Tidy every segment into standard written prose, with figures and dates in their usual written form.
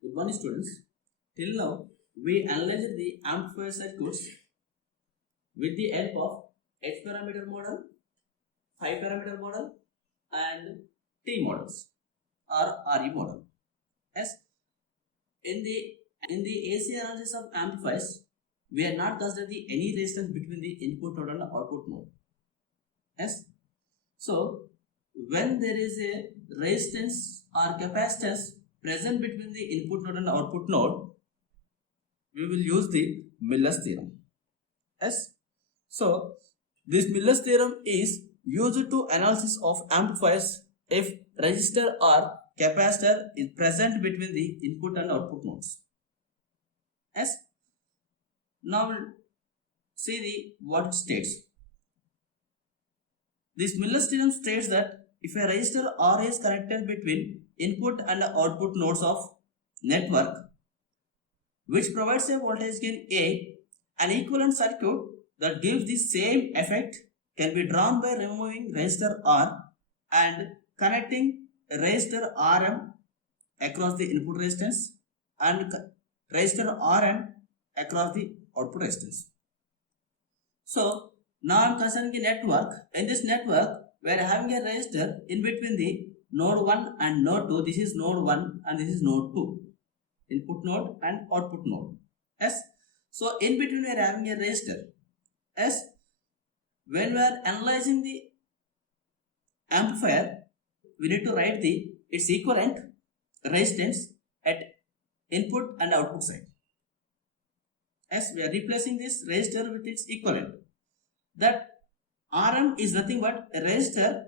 Good morning, students. Till now, we analyzed the amplifier circuits with the help of H parameter model, phi parameter model, and T models or RE model. As in the AC analysis of amplifiers, we are not considering any resistance between the input node and the output node. Yes. So when there is a resistance or capacitance present between the input node and the output node, we will use the Miller's theorem. Yes. So this Miller's theorem is used to analysis of amplifiers if resistor or capacitor is present between the input and output nodes. Yes. Now we'll see the what it states. This Miller's theorem states that if a resistor R is connected between input and output nodes of network which provides a voltage gain A, an equivalent circuit that gives the same effect can be drawn by removing resistor R and connecting resistor Rm across the input resistance and resistor Rm across the output resistance. So now I am considering the network. In this network, we are having a resistor in between the node 1 and node 2. This is node 1 and this is node 2. Input node and output node. Yes. So in between we are having a resistor. Yes. When we are analyzing the amplifier, we need to write its equivalent resistance at input and output side. Yes, we are replacing this resistor with its equivalent. That Rm is nothing but a resistor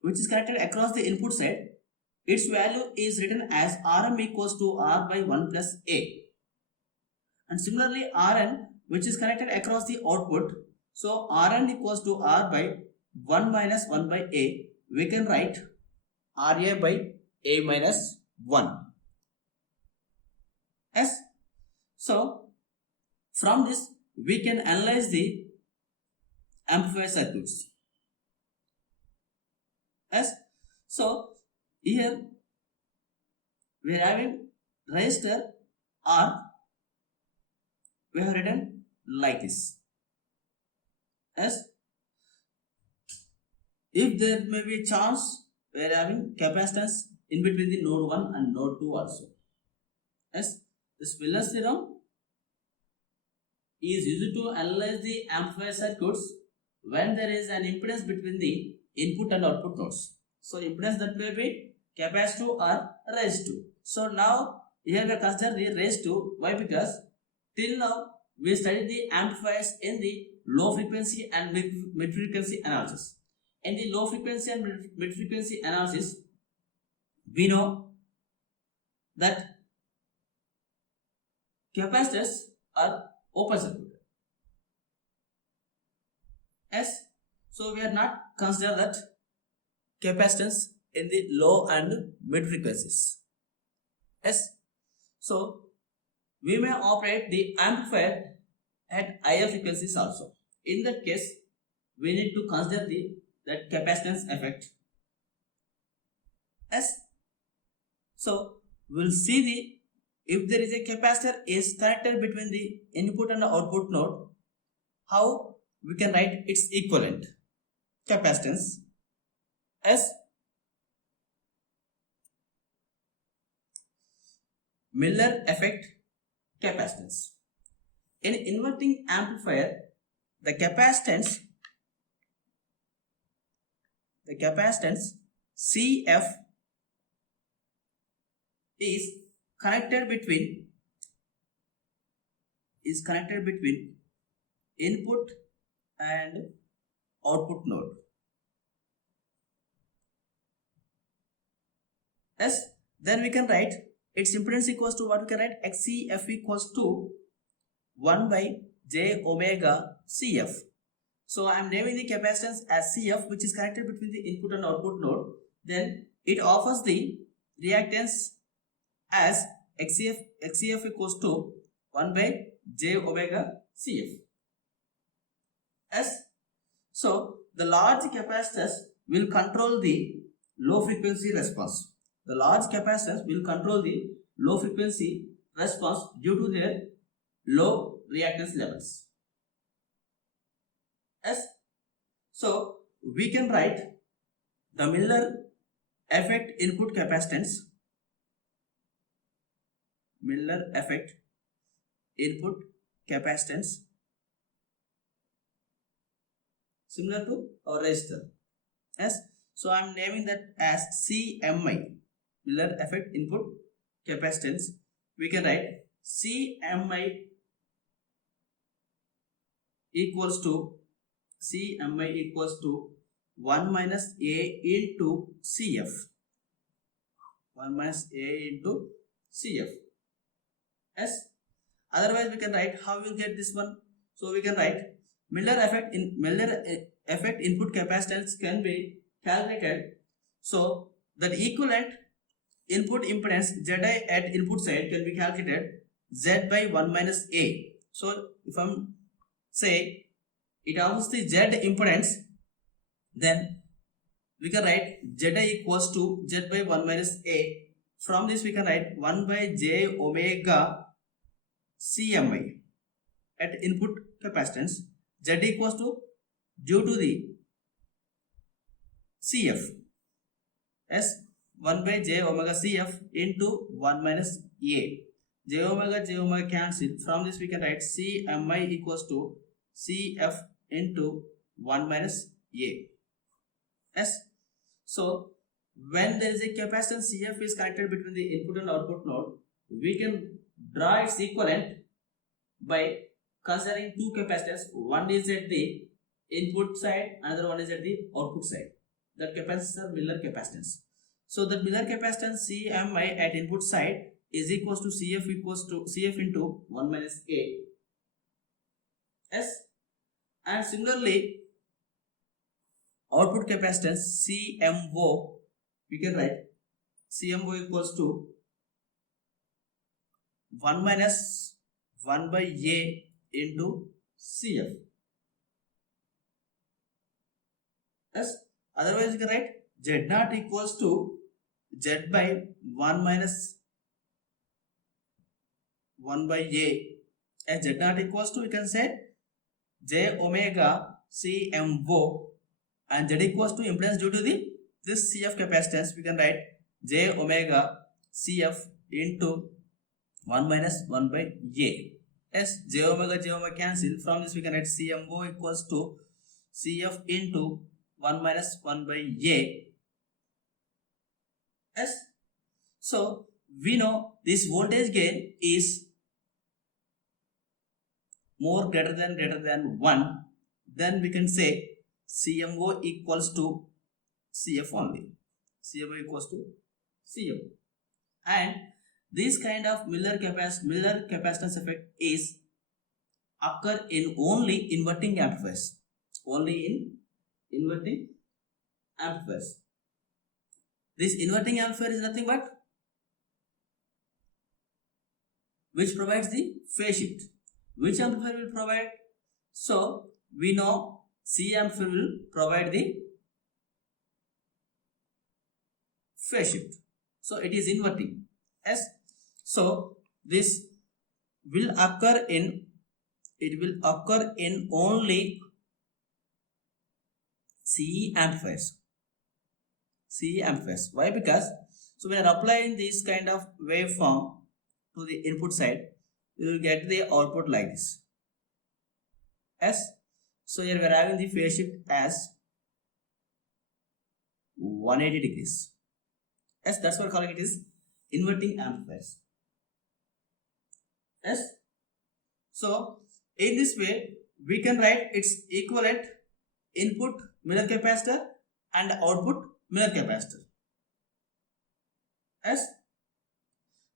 which is connected across the input side. Its value is written as Rm equals to R by 1 plus A. And similarly Rn which is connected across the output. So Rn equals to R by 1 minus 1 by A. We can write Ra by A minus 1. Yes. So from this we can analyze the amplifier circuits. Yes. So here we are having resistor R. We have written like this. Yes. If there may be a chance, we are having capacitance in between the node 1 and node 2 also. Yes. This Miller's theorem is used to analyze the amplifier circuits when there is an impedance between the input and output nodes. So impedance that may be capacitive or resistive. So now here we consider the resistive. Why? Because till now we studied the amplifiers in the low frequency and mid frequency analysis. In the low frequency and mid frequency analysis, we know that capacitors are open circuit. Yes. So we are not consider that capacitance in the low and mid frequencies. Yes. So we may operate the amplifier at higher frequencies also. In that case, we need to consider that capacitance effect. Yes. So we'll see if there is a capacitor is connected between the input and the output node, how we can write its equivalent capacitance as Miller effect capacitance. In inverting amplifier, the capacitance CF is connected between input and output node. Yes, then we can write its impedance equals to what we can write XCF equals to 1 by J omega CF. So I am naming the capacitance as CF which is connected between the input and output node. Then it offers the reactance as XCF equals to 1 by J omega CF. Yes. So the large capacitors will control the low frequency response. The large capacitors will control the low frequency response due to their low reactance levels. Yes. So we can write the Miller effect input capacitance. Miller effect input capacitance similar to our resistor. Yes. So I am naming that as CMI, Miller effect input capacitance. We can write CMI equals to 1 minus A into CF. 1 minus A into CF. Yes. Otherwise we can write, how we will get this one? So we can write Miller effect input capacitance can be calculated. So that equivalent input impedance Zi at input side can be calculated Z by 1 minus A. So if I'm say it has the Z impedance, then we can write Zi equals to Z by 1 minus A. From this we can write 1 by J omega CMI at input capacitance. Z equals to due to the CF. Yes, 1 by J omega CF into 1 minus A. J omega cancel. From this we can write CMI equals to CF into 1 minus A. Yes. So when there is a capacitance CF is connected between the input and output node, we can draw its equivalent by considering two capacitors. One is at the input side, another one is at the output side. That capacitance are Miller capacitance. So that Miller capacitance CMI at input side is equals to CF into 1 minus A. Yes. And similarly, output capacitance CMO, we can write CMO equals to 1 minus 1 by A into CF. Yes. Otherwise you can write Z naught equals to Z by 1 minus 1 by A, and Z naught equals to, you can say J omega CMO, and Z equals to impedance due to this CF capacitance. We can write J omega CF into 1 minus 1 by A. Yes, J omega cancel. From this we can write CMO equals to CF into 1 minus 1 by A. Yes. So we know this voltage gain is more greater than 1. Then we can say CMO equals to CF only. CMO equals to CF. And this kind of Miller capacitance effect is occur in only inverting amplifiers. Only in inverting amplifiers. This inverting amplifier is nothing but which provides the phase shift. Which amplifier will provide? So we know C amplifier will provide the phase shift. So it is inverting. Yes. So this will occur in only CE amplifiers. CE amplifiers. Why? Because so when applying this kind of waveform to the input side, you will get the output like this. Yes. So here we are having the phase shift as 180 degrees. Yes, that's why calling it is inverting amplifiers. Yes. So in this way we can write its equivalent input Miller capacitor and output Miller capacitor. Yes.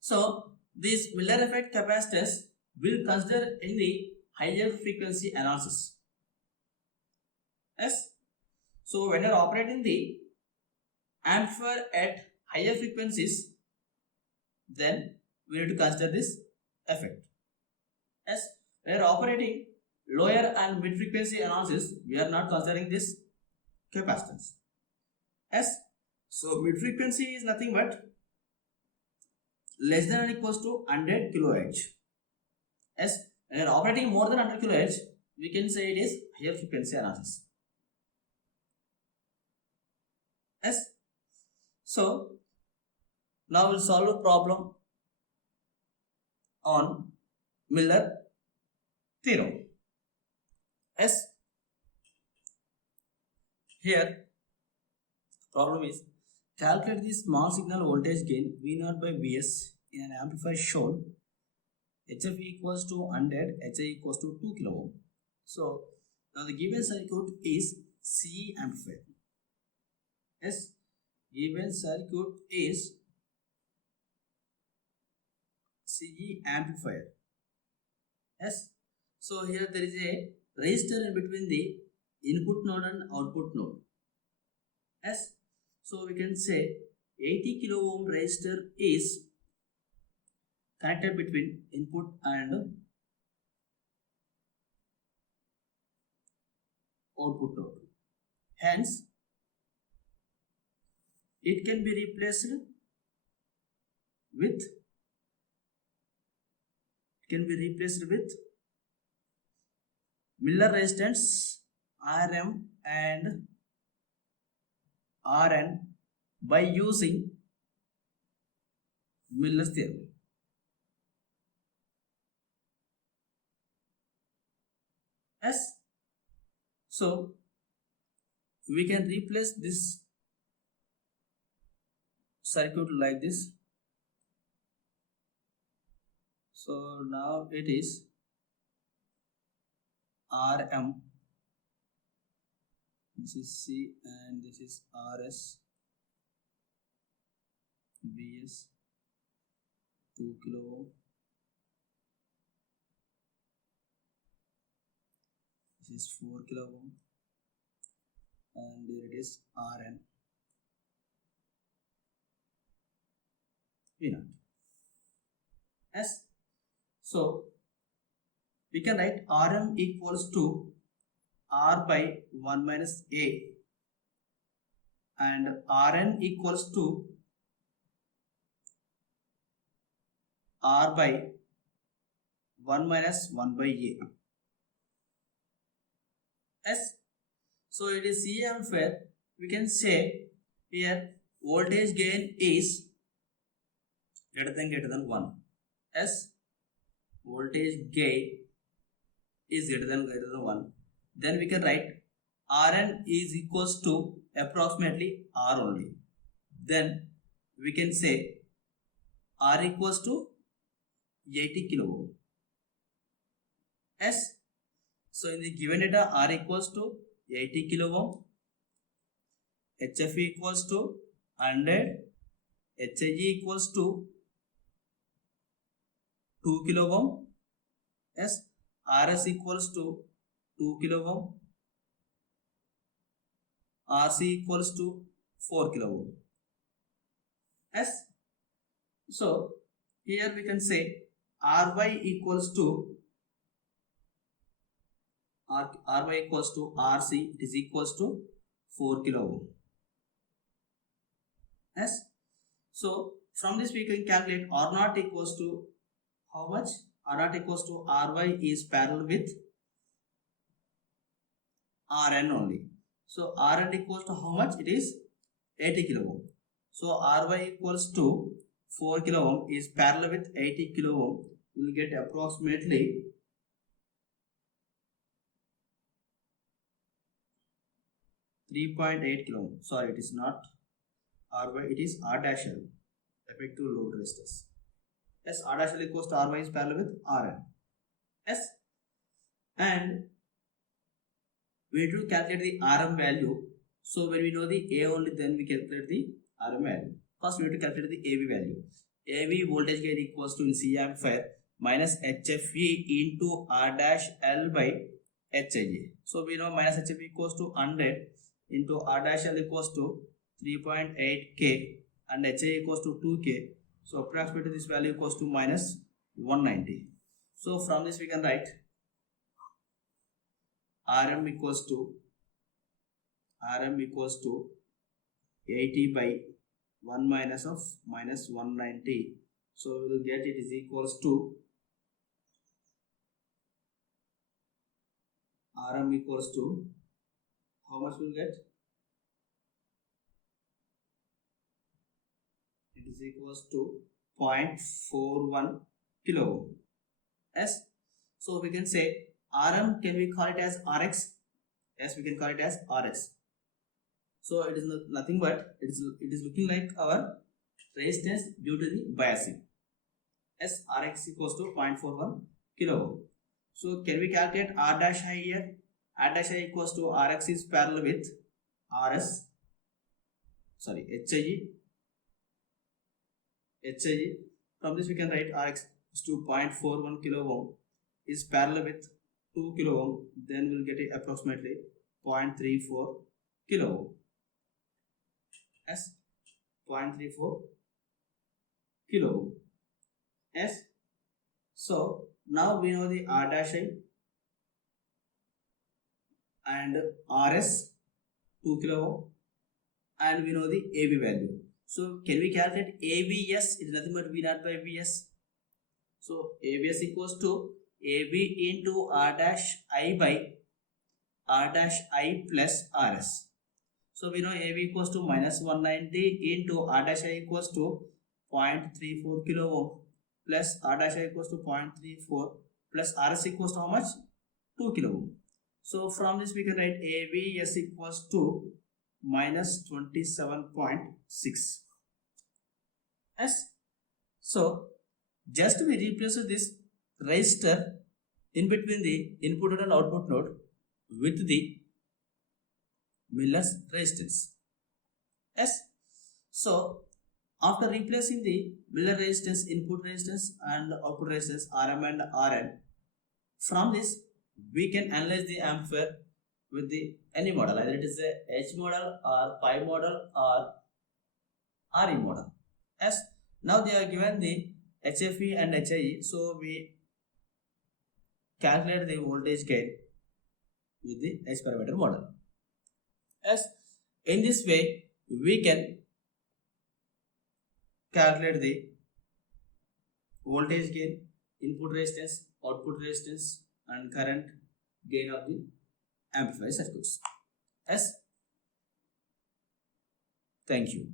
So these Miller effect capacitors will consider in the higher frequency analysis. Yes. So when you are operating the amplifier at higher frequencies, then we need to consider this effect. Yes. When you are operating lower and mid frequency analysis, we are not considering this capacitance. Yes. So mid frequency is nothing but less than or equals to 100 kilohertz. As when operating more than 100 kilohertz, we can say it is higher frequency analysis. Yes. So now we'll solve a problem on Miller theorem. Yes. Here problem is calculate the small signal voltage gain V0 by Vs in an amplifier shown HF equals to 100, HI equals to 2 kilo ohm. So now the given circuit is CE amplifier. Yes, given circuit is CE amplifier. Yes, so here there is a resistor in between the input node and output node. Yes, so we can say 80 kilo ohm resistor is connected between input and output node. Hence, it can be replaced with Miller resistance Rm and Rn by using Miller's theorem. Yes, so we can replace this circuit like this. So now it is Rm, this is C and this is Rs, Vs 2 kilo ohm, this is 4 kilo ohm, and here it is Rn V0. Yes, so we can write Rm equals to R by 1 minus A and Rn equals to R by 1 minus 1 by A. Yes, so it is CE amplifier. We can say here voltage gain is greater than 1. Yes, voltage gain is greater than 1. Then we can write Rn is equals to approximately R only. Then we can say R equals to 80 kilo ohm. Yes, so in the given data R equals to 80 kilo ohm, HF equals to 100, HIG equals to 2 kilo ohm. Yes, Rs equals to 2 kilo ohm, Rc equals to 4 kilo ohm. Yes, so here we can say Ry equals to Rc, it is equals to 4 kilo ohm. Yes, so from this we can calculate R0 equals to how much? R0 equals to Ry is parallel with Rn only. So Rn equals to how much? It is 80 kilo ohm. So Ry equals to 4 kilo ohm is parallel with 80 kilo ohm. We will get approximately 3.8 kilo ohm. Sorry, it is not Ry, it is R dash L, effective load resistance. Yes, R dash L equals to Ry is parallel with Rn. Yes, and we need to calculate the Rm value. So when we know the A only, then we calculate the Rm value. First we need to calculate the AV value. AV voltage gain equals to in C amplifier minus HFE into R dash L by HIG. So we know minus HFE equals to 100 into R dash L equals to 3.8 K and HI equals to 2 K. So approximately this value equals to minus 190. So from this we can write Rm equals to 80 by 1 minus of minus 190. So we will get it is equals to Rm equals to how much we will get? It is equals to 0.41 kilo ohm. Yes. So we can say Rm, can we call it as Rx? Yes, we can call it as Rx. So it is nothing but it is looking like our resistance due to the biasing. As Rx equals to 0.41 kilo ohm. So can we calculate R dash I here? R dash I equals to Rx is parallel with Rs. Sorry, HIE. From this we can write Rx is to 0.41 kilo ohm is parallel with 2 kilo ohm. Then we'll get it approximately 0.34 kilo ohm. As 0.34 kilo ohm. Yes. So now we know the R dash I and Rs 2 kilo ohm, and we know the AB value. So can we calculate ABS? It is nothing but V naught by Vs. So ABS equals to AB into R dash I by R dash I plus Rs. So we know AB equals to minus 190 into R dash I equals to 0.34 kilo ohm plus R dash I equals to 0.34 plus Rs equals to how much? 2 kilo ohm. So from this we can write ABS equals to minus 27.6. Yes. So just we replace this resistor in between the input node and output node with the Miller's resistance. Yes. So after replacing the Miller resistance, input resistance and output resistance Rm and Rn, from this we can analyze the amplifier with the any model, either it is a H model or pi model or RE model. As now they are given the HFE and HIE, so we calculate the voltage gain with the H parameter model. As in this way we can calculate the voltage gain, input resistance, output resistance and current gain of the amplifier circuits. Yes. Thank you.